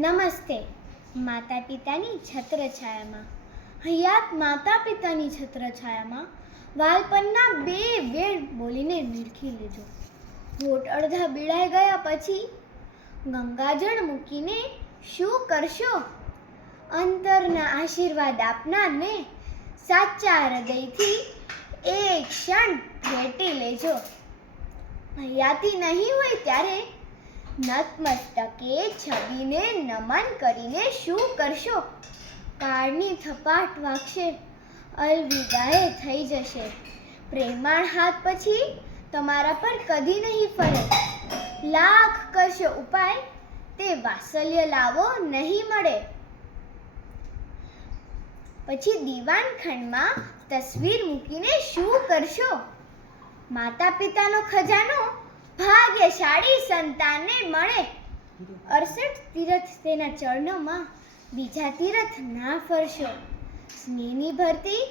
નમસ્તે. માતા પિતાની છત્રછાયામાં. હયાત માતા પિતાની છત્રછાયામાં વાલપનના બે વેણ બોલીને નિરખી લેજો. હોઠ અડધા બીડાઈ ગયા પછી ગંગાજળ મૂકીને શું કરશો? અંતરના આશીર્વાદ આપનારને સાચા હૃદયથી એક ક્ષણ ભેટી લેજો. હયાતી નહીં હોય ત્યારે નતમસ્તકે છબીને નમન કરીને શું કરશો? કાળની થપાટ વાગશે, અલવિદાએ થઈ જશે. પ્રેમાળ હાથ પછી તમારા પર કદી નહીં ફરે. લાખ કરશો ઉપાય, તે વાત્સલ્ય લાવો નહીં મળે. પછી દીવાનખંડમાં તસવીર મૂકીને શું કરશો? માતા પિતાનો ખજાનો ભાગ્યશાળી સંતાનને મળે. 68 તીરથ તેના ચરણોમાં, બીજા તીરથ ના ફરશો. સ્નેહની ભરતી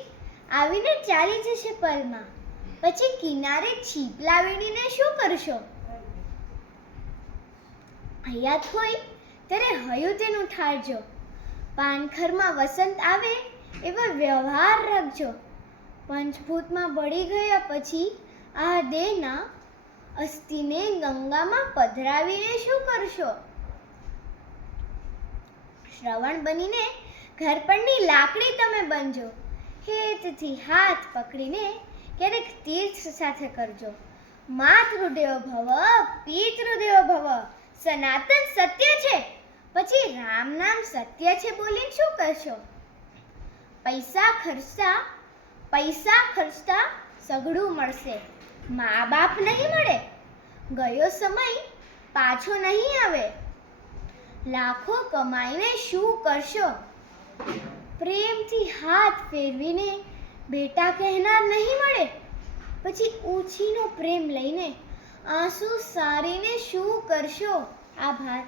આવીને ચાલી જશે પલમાં, પછી કિનારે છીપલા વીણીને શું કરશો? હયાત હોય ત્યારે હયું તેનું ઠારજો. પાનખરમાં વસંત આવે એવા વ્યવહાર રાખજો. પંચભૂતમાં બળી ગયા પછી આ દેહના અસ્થિને ગંગામાં પધરાવીને શું કરશો? શ્રવણ બનીને ઘર પરની લાકડી તમે બનજો. હેતથી હાથ પકડીને ક્યારેક તીર્થ સાથે કરજો. માતૃદેવો ભવ, પિતૃદેવો ભવ સનાતન સત્ય છે, પછી રામ નામ સત્ય છે બોલીને શું કરશો? પૈસા ખર્ચતા સઘળું મળશે, મા બાપ નહીં મળે. ગયો સમય પાછો નહીં આવે. લાખો કમાઈને શું કરશો? પ્રેમથી હાથ ફેરવીને બેટા કહેનાર નહીં મળે. પછી ઉછીનો પ્રેમ લઈને આંસુ સારીને શું કરશો? આભાર.